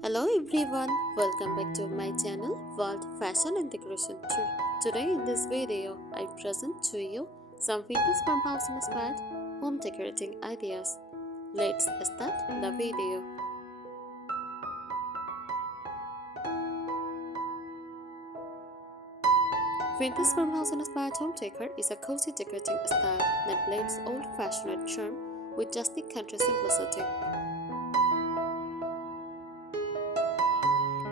Hello everyone, welcome back to my channel World Fashion and Decoration Tour. Today in this video, I present to you some famous farmhouse-inspired home decorating ideas. Let's start the video. Vintage farmhouse-inspired home decor is a cozy decorating style that blends old-fashioned charm with rustic country simplicity.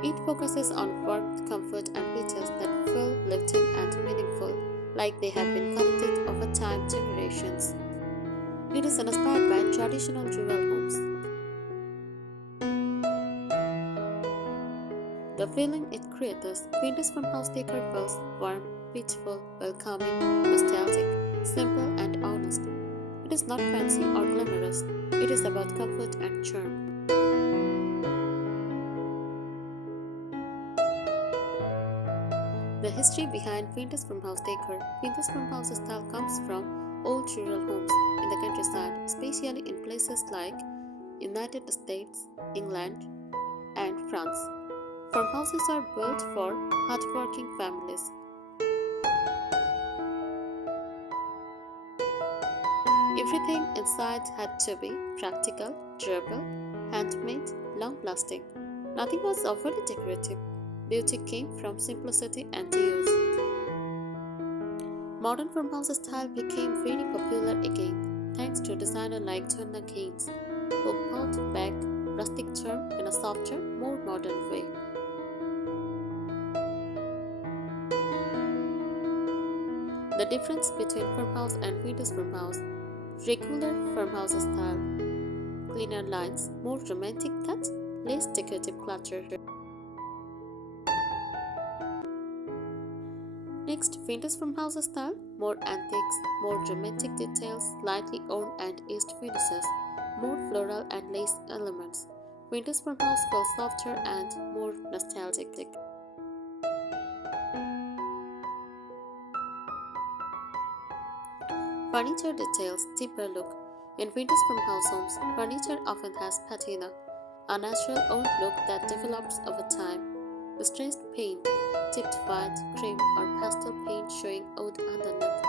It focuses on warmth, comfort, and details that feel lived in and meaningful, like they have been collected over time generations. It is inspired by traditional rural homes. The feeling it creates, vintage farmhouse decor feels warm, peaceful, welcoming, nostalgic, simple, and honest. It is not fancy or glamorous. It is about comfort and charm. The history behind vintage farmhouse decor. Vintage farmhouse style comes from old rural homes in the countryside, especially in places like United States, England, and France. Farmhouses are built for hardworking families. Everything inside had to be practical, durable, handmade, long-lasting. Nothing was overly decorative. Beauty came from simplicity and use. Modern farmhouse style became very popular again, thanks to designers like Joanna Gaines, who brought back rustic charm in a softer, more modern way. The difference between farmhouse and vintage farmhouse. Regular farmhouse style, cleaner lines, more romantic touch, less decorative clutter. Next, vintage farmhouse style, more antiques, more romantic details, slightly worn and aged finishes, more floral and lace elements. Vintage farmhouse feels softer and more nostalgic. Furniture details, deeper look. In vintage farmhouse homes, furniture often has patina, a natural owned look that develops over time. Distressed paint, chipped white, cream, or pastel paint showing oud underneath.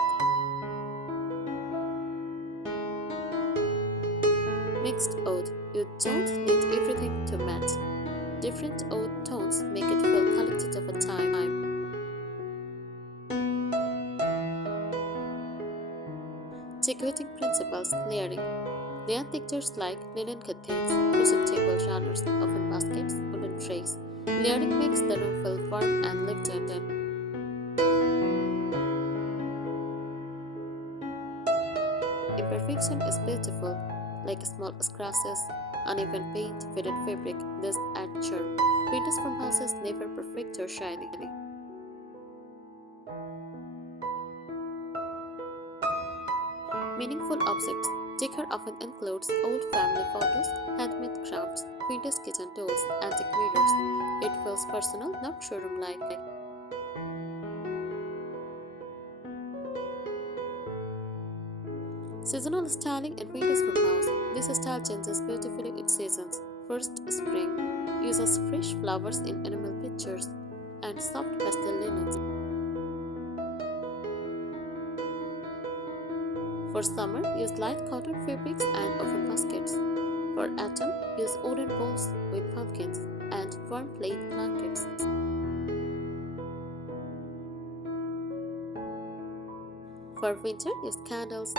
Mixed oud. You don't need everything to match. Different oud tones make it feel collected over time. Decorating principles, layering. Layer textures like linen curtains, rustic table runners, oven baskets, wooden trays. Layering makes the room feel warm and lifted. Imperfection is beautiful, like small scratches, uneven paint, faded fabric. This adds charm. Vintage farmhouses never perfect or shiny. Meaningful objects. Decor often includes old family photos, handmade crafts, vintage kitchen tools, antique mirrors. It feels personal, not showroom-like. Seasonal styling in vintage farmhouse. This style changes beautifully with seasons. First, spring uses fresh flowers in animal pictures and soft pastel linens. For summer, use light cotton fabrics and oven baskets. For autumn, use wooden bowls with pumpkins and warm plaid blankets. For winter, use candles,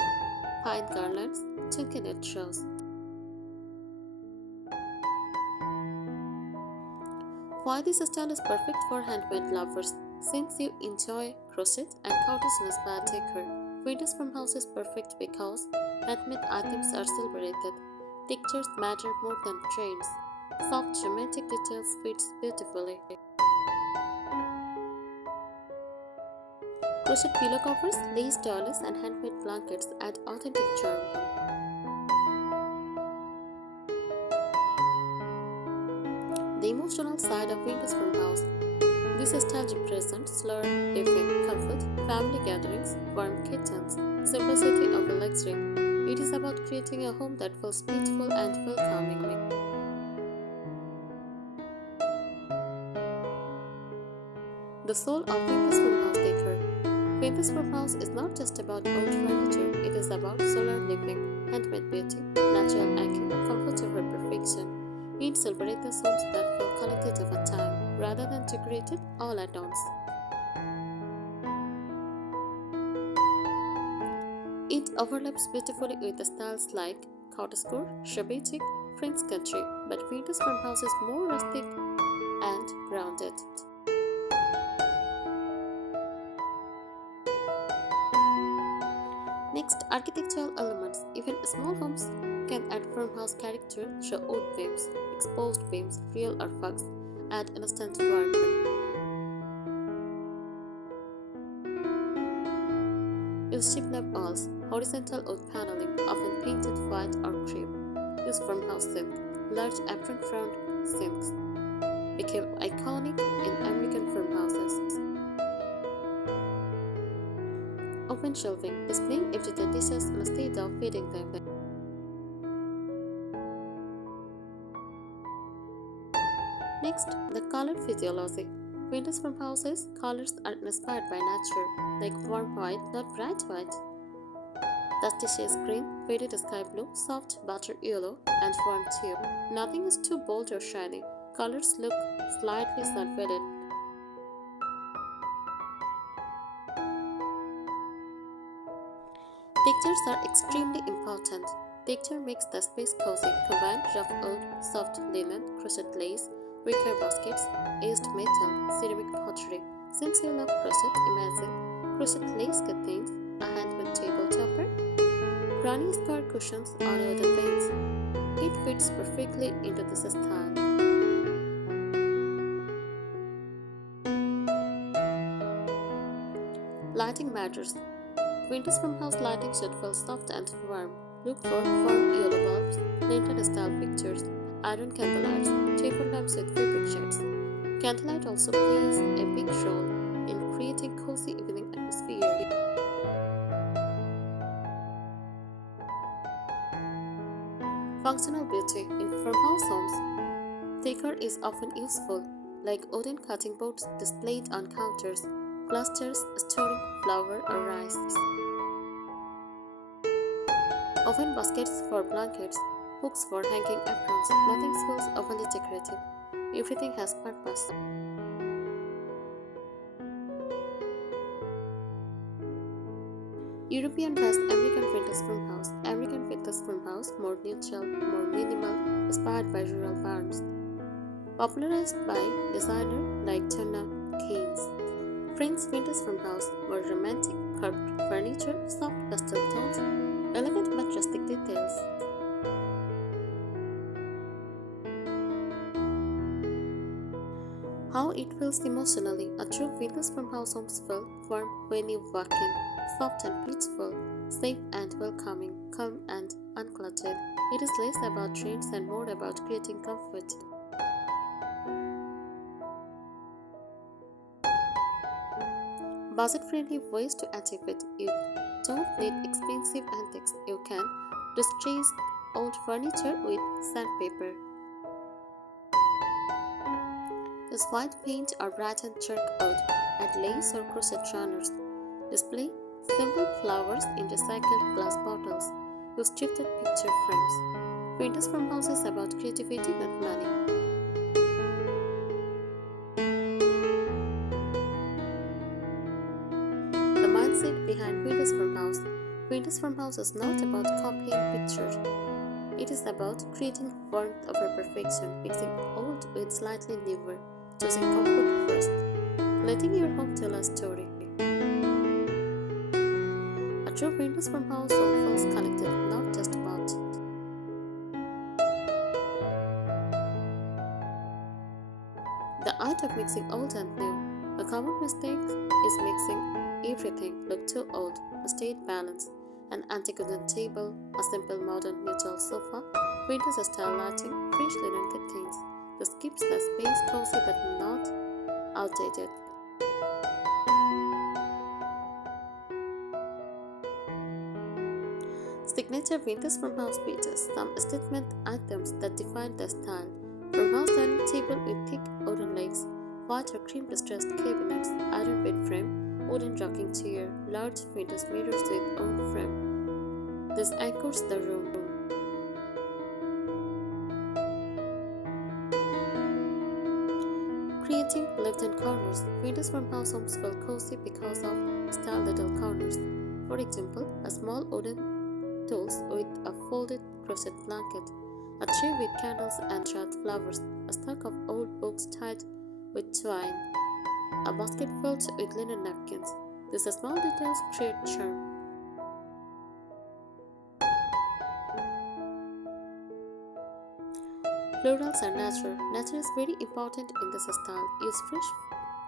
pine garlands, chunky net shows. Why this style is perfect for handmade lovers? Since you enjoy crochet and cottage-inspired decor, vintage farmhouse is perfect because handmade items are celebrated. Textures matter more than trends. Soft romantic details fits beautifully. Crochet pillow covers, lace dollies, and handmade blankets add authentic charm. The emotional side of vintage farmhouse. This style represents slower living, comfort, family gatherings, warm kitchens, simplicity over luxury. It is about creating a home that feels peaceful and welcoming. The soul of Venus farmhouse decor. Venus farmhouse is not just about old furniture, it is about solar living, handmade beauty, natural angle, comfort over perfection. We celebrate the homes that feel collected over time rather than decorated all at once. It overlaps beautifully with the styles like cottagecore, shabby, French country, but Venus farmhouse is more rustic and grounded. Next, architectural elements. Even small homes can add farmhouse character through oak beams, exposed beams, real artifacts, add instant warmth. Use chip-lap walls, horizontal oak paneling, often painted white or cream. Use farmhouse silk, large apron front silks. Became iconic in American farmhouses. Open shelving, displaying everyday dishes instead of feeding them. Next, the color physiology. Windows farmhouses, colors are inspired by nature, like warm white, not bright white. Dusty shades green, faded sky blue, soft butter yellow, and warm tube. Nothing is too bold or shiny. Colors look slightly sun-faded. Textures are extremely important. Texture makes the space cozy. Combine rough wood, soft linen, crochet lace, wicker baskets, aged metal, ceramic pottery. Since you love crochet, imagine crochet lace curtains, a handmade table topper, granny square cushions on wooden beams. It fits perfectly into this style. Lighting matters. Windows farmhouse lighting should feel soft and warm. Look for warm yellow bulbs, lantern style fixtures, iron candlelights, taper lamps with vibrant shades. Candlelight also plays a big role in creating cozy evening atmosphere. Functional beauty in farmhouse homes. Decor is often useful, like wooden cutting boards displayed on counters, clusters storing flour or rice. Oven baskets for blankets, hooks for hanging aprons. Nothing feels overly decorative. Everything has purpose. European vest American Vintage farmhouse. American Vintage farmhouse, more neutral, more minimal, inspired by rural barns. Popularized by designer like Turner Keynes. French Vintage farmhouse, more romantic, curved furniture, soft pastel tones, elegant but rustic details. How it feels emotionally. A true Venus farmhouse homes feel warm when you walk in, soft and peaceful, safe and welcoming, calm and uncluttered. It is less about trends and more about creating comfort. Budget-friendly ways to achieve it. You don't need expensive antiques. You can distress old furniture with sandpaper. Use white paint or brighten chalk wood. Add lace or crochet runners. Display simple flowers in recycled glass bottles. Use thrifted picture frames. Vintage farmhouse is about creativity, not money. The mindset behind Vintage farmhouse. Vintage farmhouse is not about copying pictures. It is about creating warmth over perfection, mixing old with slightly newer, choosing comfort first, letting your home tell a story. A true Vintage farmhouse soul feels connected, not just about. The art of mixing old and new. A common mistake is mixing everything look too old, a state balance, an antique wooden table, a simple modern neutral sofa, vintage style lighting, fresh linen curtains. This keeps the space cozy but not outdated. Signature vintage farmhouse pieces, some statement items that define the style. Farmhouse dining table with thick wooden legs, white or cream distressed cabinets, iron bed frame, wooden rocking chair, large windows mirrors with own frame. This anchors the room. Creating lived-in corners. Windows from house homes feel cozy because of style little corners. For example, a small wooden tools with a folded crochet blanket, a tree with candles and dried flowers, a stack of old books tied with twine, a basket filled with linen napkins. These small details create charm. Florals are natural. Nature is very important in this style. Use fresh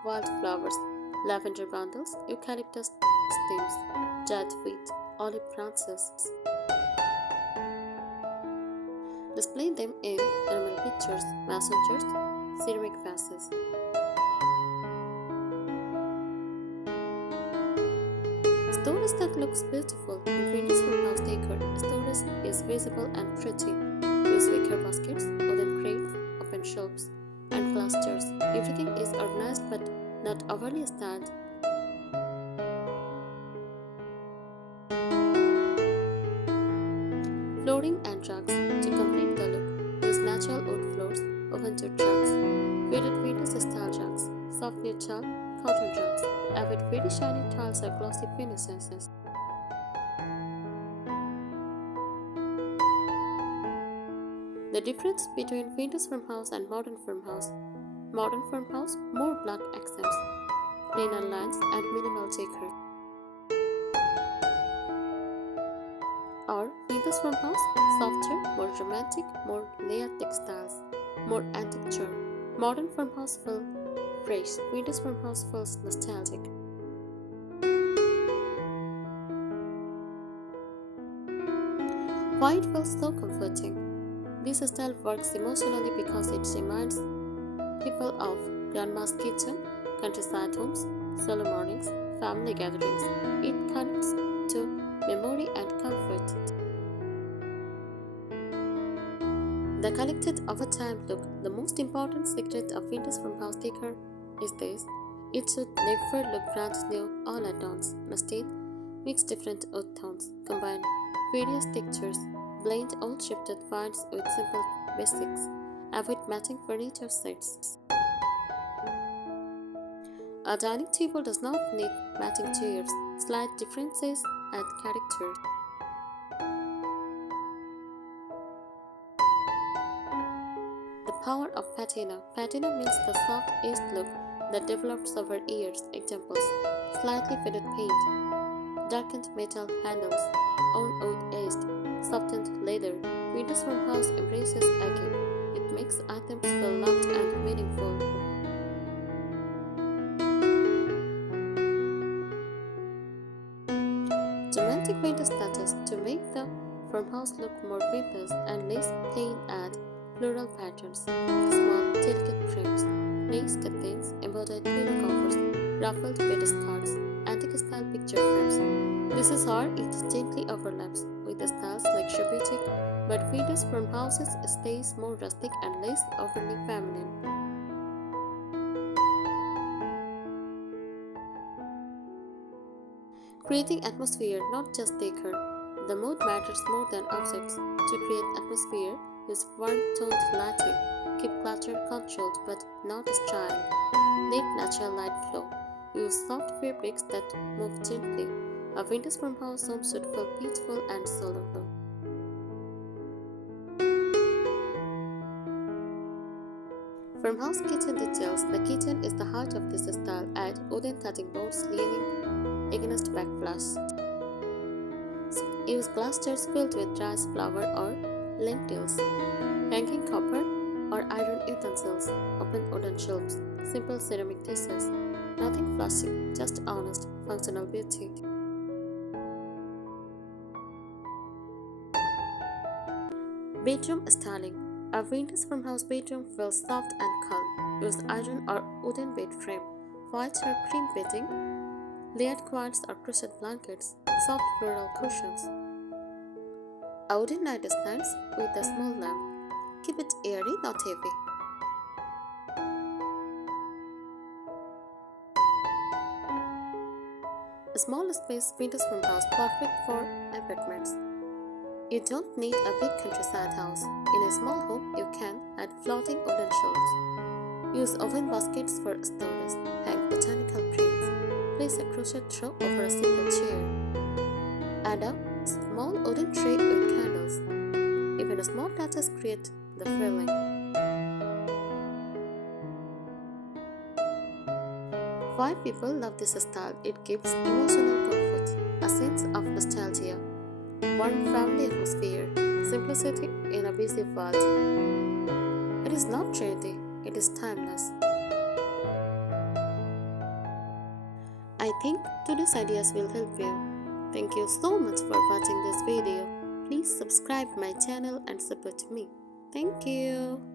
wild flowers, lavender bundles, eucalyptus stems, dried wheat, olive branches. Display them in enamel pictures, mason jars, ceramic vases. Storage that looks beautiful. In Venus farmhouse decor, storage is visible and pretty. Use wicker baskets, wooden crates, open shelves, and glass jars. Everything is organized but not overly styled. Flooring and rugs. To complete the look, use natural wood floors, open to rugs, faded windows style rugs, soft neutral cotton rugs. Avoid very shiny tiles or glossy finishes. The difference between vintage farmhouse and modern farmhouse. Modern farmhouse, more black accents, plainer lines, and minimal decor. Or vintage farmhouse, softer, more romantic, more layered textiles, more antique charm. Modern farmhouse feels fresh, vintage farmhouse feels nostalgic. Why it feels so comforting? This style works emotionally because it reminds people of grandma's kitchen, countryside homes, solo mornings, family gatherings. It connects to memory and comfort. The collected over time look. The most important secret of vintage farmhouse decor is this. It should never look brand new all at once. Instead, mix different wood tones, combine various textures, blend old shifted finds with simple basics. Avoid matching furniture sets. A dining table does not need matching chairs. Slight differences add character. The power of patina. Patina means the soft aged look that develops over years. Examples: slightly faded paint, darkened metal handles, own wood aged, softened leather. Windows farmhouse embraces aging. It makes items feel loved and meaningful. Romantic window touches. To make the farmhouse look more vintage and less plain, add floral patterns, small delicate frames, lace curtains, embroidered pillow covers, ruffled bed stars, antique style picture frames. This is how it gently overlaps with the styles like boutique, but windows farmhouses stays more rustic and less overly feminine. Creating atmosphere, not just decor. The mood matters more than objects. To create atmosphere, use warm-toned lighting. Keep clutter controlled but not style. Let natural light flow. Use soft fabrics that move gently. A vintage farmhouse home should feel peaceful and solo. Farmhouse kitchen details. The kitchen is the heart of this style. Add wooden cutting boards leaning against backflash. Use glass jars filled with rice flour or lentils. Hanging copper or iron utensils. Open wooden shelves. Simple ceramic dishes. Nothing flashy, just honest, functional beauty. Bedroom styling. A vintage farmhouse bedroom feels soft and calm. Use iron or wooden bed frame, white or cream bedding, layered quilts or crochet blankets, soft floral cushions. A wooden nightstand with a small lamp. Keep it airy, not heavy. Small space vintage farmhouse perfect for apartments. You don't need a big countryside house. In a small home, you can add floating wooden shelves. Use oven baskets for storage. Hang botanical prints. Place a crochet throw over a single chair. Add a small wooden tray with candles. Even a small touches create the feeling. 5 people love this style. It gives emotional comfort, a sense of nostalgia, warm family atmosphere, simplicity in a busy world. It is not trendy, it is timeless. I think today's ideas will help you. Thank you so much for watching this video. Please subscribe my channel and support me. Thank you.